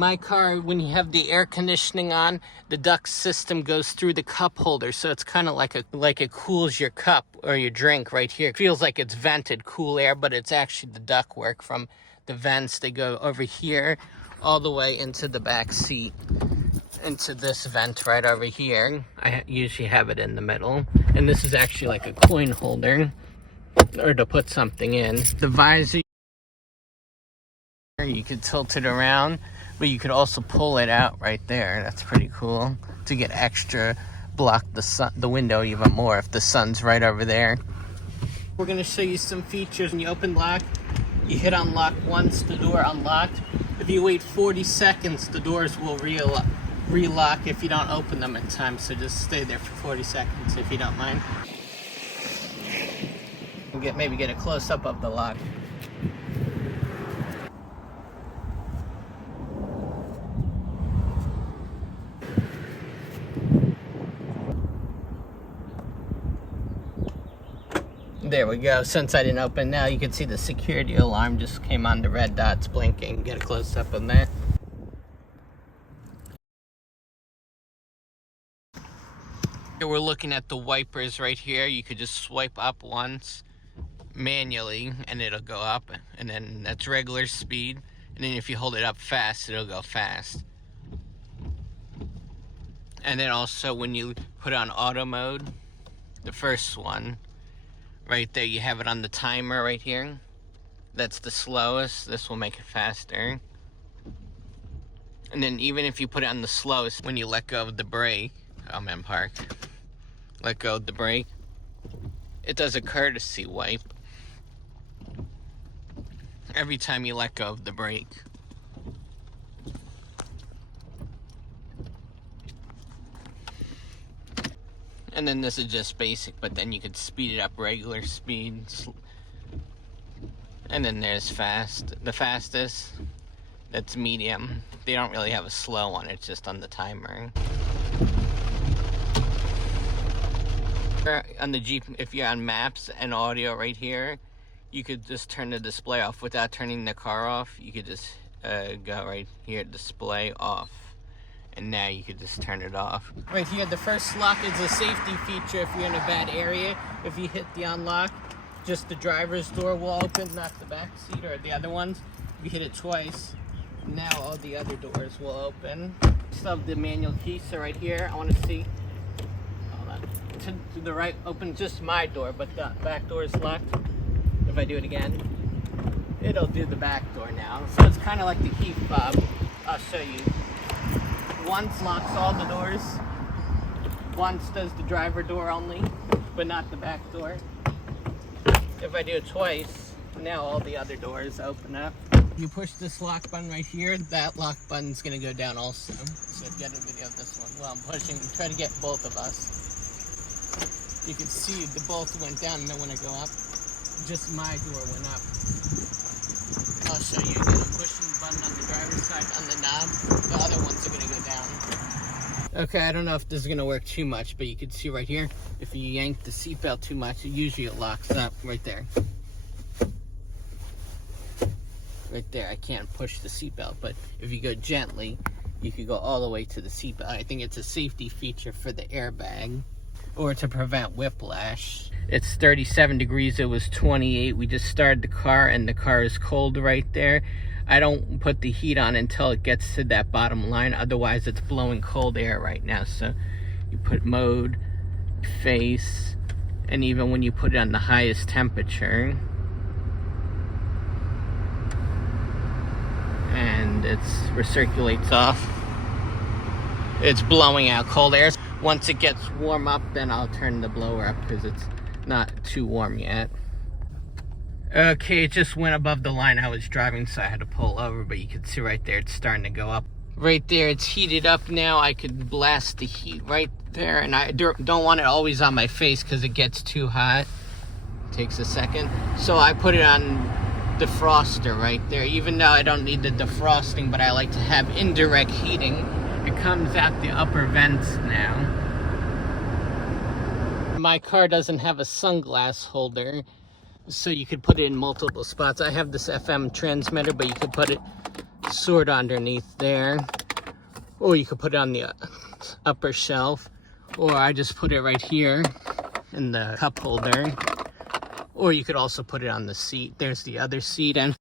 My car, when you have the air conditioning on, the duct system goes through the cup holder, so it's kind of like it cools your cup or your drink right here. It feels like it's vented cool air, but it's actually the duct work from the vents. They go over here all the way into the back seat, into this vent right over here. I usually have it in the middle, and this is actually like a coin holder or to put something in. The visor, you could tilt it around, but you could also pull it out right there. That's pretty cool to get extra, block the window even more if the sun's right over there. We're gonna show you some features. When you open lock, you hit unlock once, the door unlocked. If you wait 40 seconds, the doors will relock if you don't open them in time. So just stay there for 40 seconds if you don't mind. Maybe get a close-up of the lock. There we go. Since I didn't open, now you can see the security alarm just came on, the red dots blinking. Get a close-up on that. Here we're looking at the wipers right here. You could just swipe up once manually and it'll go up, and then that's regular speed, and then if you hold it up fast, it'll go fast. And then also when you put on auto mode, the first one right there, you have it on the timer right here. That's the slowest. This will make it faster. And then even if you put it on the slowest, when you let go of the brake, I'm in park, let go of the brake, it does a courtesy wipe every time you let go of the brake. And then this is just basic, but then you could speed it up regular speed. And then there's fast, the fastest, that's medium. They don't really have a slow one, it's just on the timer. On the Jeep, if you're on maps and audio right here, you could just turn the display off without turning the car off. You could just go right here, display off. And now you could just turn it off. Right here, the first lock is a safety feature if you're in a bad area. If you hit the unlock, just the driver's door will open, not the back seat or the other ones. If you hit it twice, now all the other doors will open. Still have the manual key, so right here, I want to see, hold on, to the right, open just my door, but the back door is locked. If I do it again, it'll do the back door now. So it's kind of like the Keyfob. I'll show you. Once locks all the doors, once does the driver door only, but not the back door. If I do it twice, now all the other doors open up. You push this lock button right here, that lock button's gonna go down also. So get a video of this one. Well, I'm pushing, try to get both of us. You can see the both went down, and then when I go up, just my door went up. I'll show you again. I'm pushing the button on the driver's side on the knob. The other ones are going to go down. Okay, I don't know if this is going to work too much, but you can see right here, if you yank the seatbelt too much, usually it locks up right there. Right there, I can't push the seatbelt, but if you go gently, you can go all the way to the seatbelt. I think it's a safety feature for the airbag, or to prevent whiplash. It's 37 degrees, it was 28. We just started the car and the car is cold right there. I don't put the heat on until it gets to that bottom line, otherwise it's blowing cold air right now. So you put mode, face, and even when you put it on the highest temperature, and it recirculates off, it's blowing out cold air. Once it gets warm up, then I'll turn the blower up because it's not too warm yet. Okay, it just went above the line I was driving, so I had to pull over, but you can see right there it's starting to go up. Right there, it's heated up now. I could blast the heat right there, and I don't want it always on my face because it gets too hot. It takes a second. So I put it on defroster right there, even though I don't need the defrosting, but I like to have indirect heating. It comes out the upper vents now. My car doesn't have a sunglass holder, so you could put it in multiple spots. I have this FM transmitter, but you could put it sort of underneath there, or you could put it on the upper shelf, or I just put it right here in the cup holder, or you could also put it on the seat. There's the other seat, and